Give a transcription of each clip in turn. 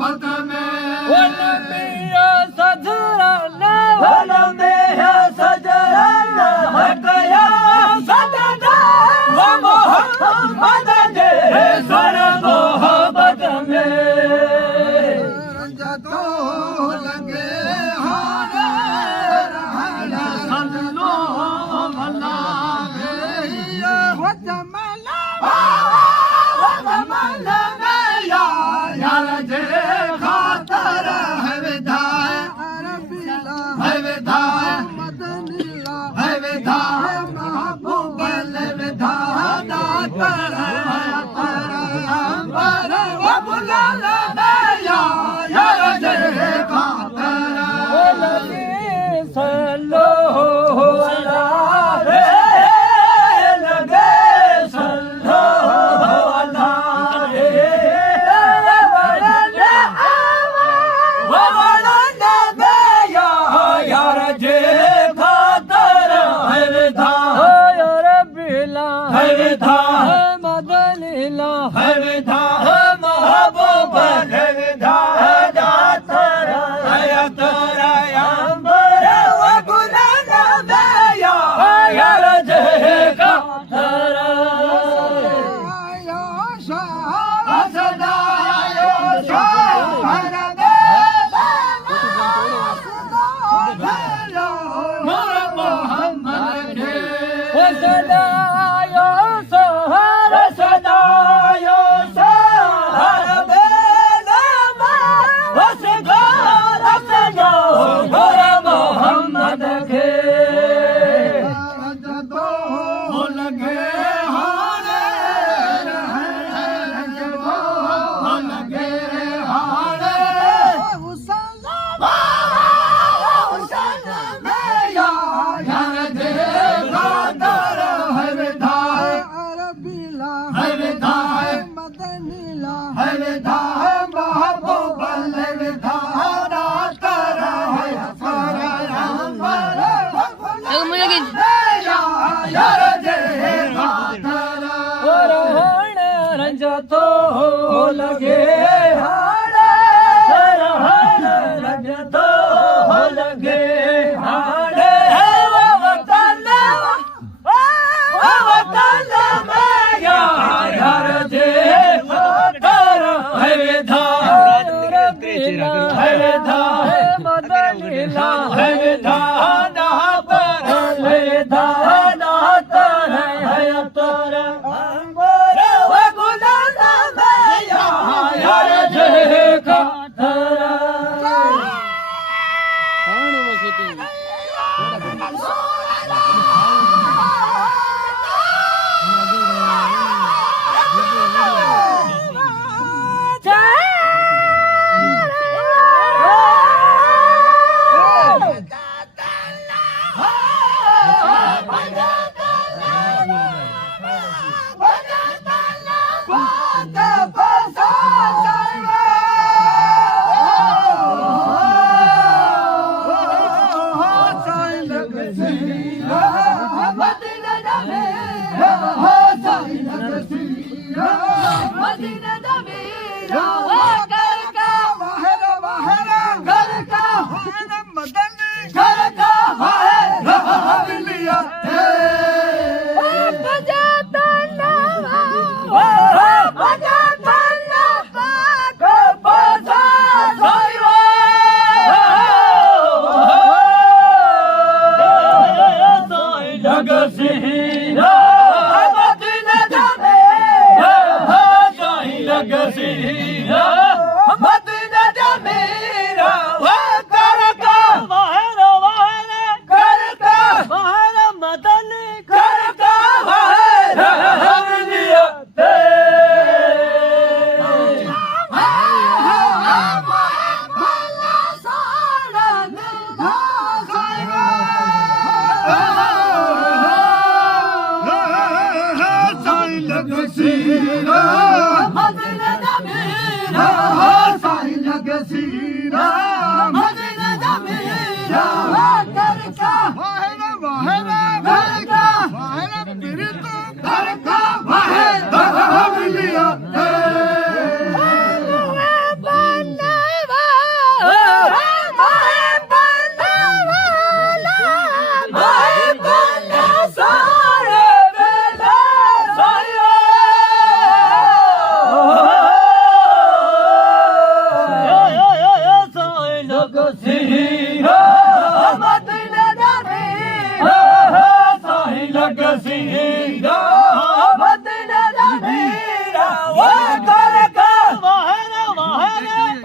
मोहब्बत में नबिया सजराना नबिया सजराना हकया सजदा वो मोहम्मद जे सर मोहब्बत में जतो लगे हारे रहना सल्लो भला वो जमला यार जे खातर है विधाय है विधाय है विधाय महबूब विधाय दातर पर वो बुला यार जे खातर लगे सल्लो अला लगे सल्लो अला यार जे खातर है विधाय या रब्बिला है विधाय मदनिला है विधाय महबूब है विधाय दातर है तोरा अंबर वो गुलाना दया यार जे खातर आयो शाह सदा आयो शाह हर मोहम्मद के सदायो सोहर सदायो सहर बेनमा वसगार सजो गोर मोहम्मद के जदो लगे हारे जदो लगे हारे यार जे खातर है विधाय है विधाय है विधाय महबूब विधाय दातर है यार जे खातर रंज तो लगे हाड़े रहन रंज तो लगे हाड़े वतन में यार जे खातर है विधाय है विधाय मदनिला है विधाय दातर है विधाय दातर है तोरा अंबर वो गुलाना में यार जे खातर Banda लगसी हो मदीने दा मीरा साईं लगसी हो मदीने दा मीरा वो कर का वाहन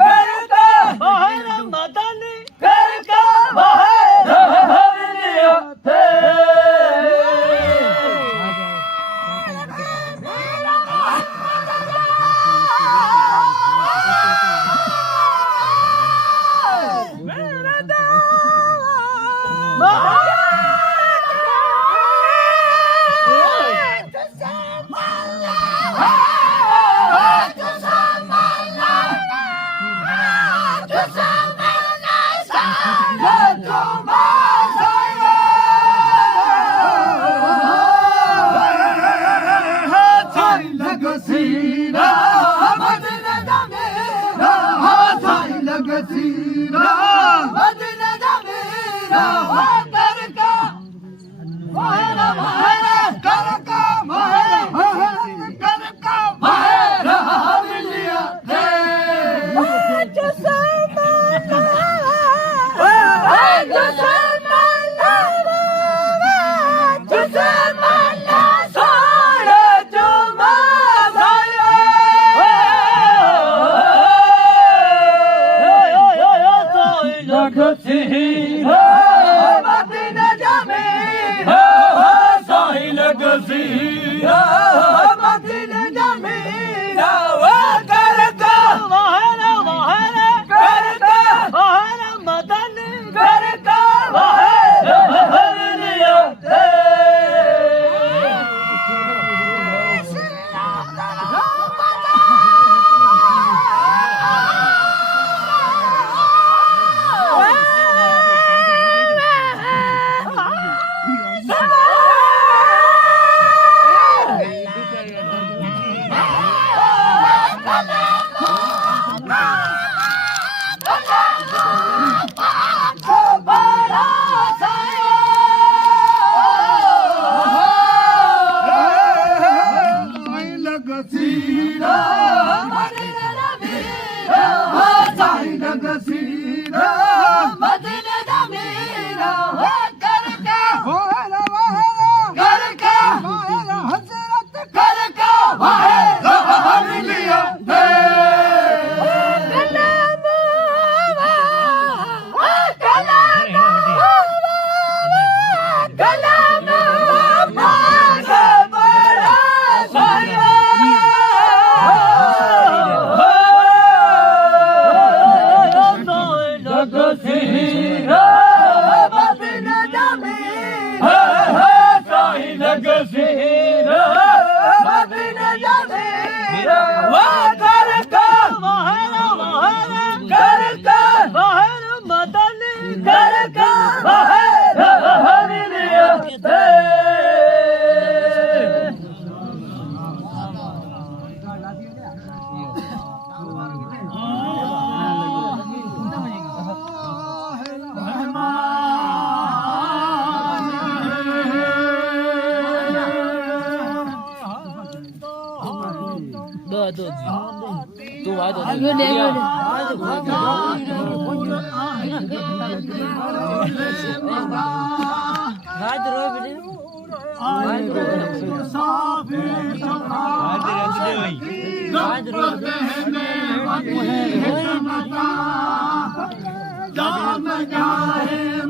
कर का वाहन मदनी कर का वाहन हवलिया थे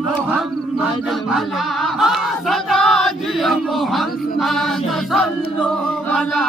मोहम्मद भला सदा जी मोहम्मद सल्लो अला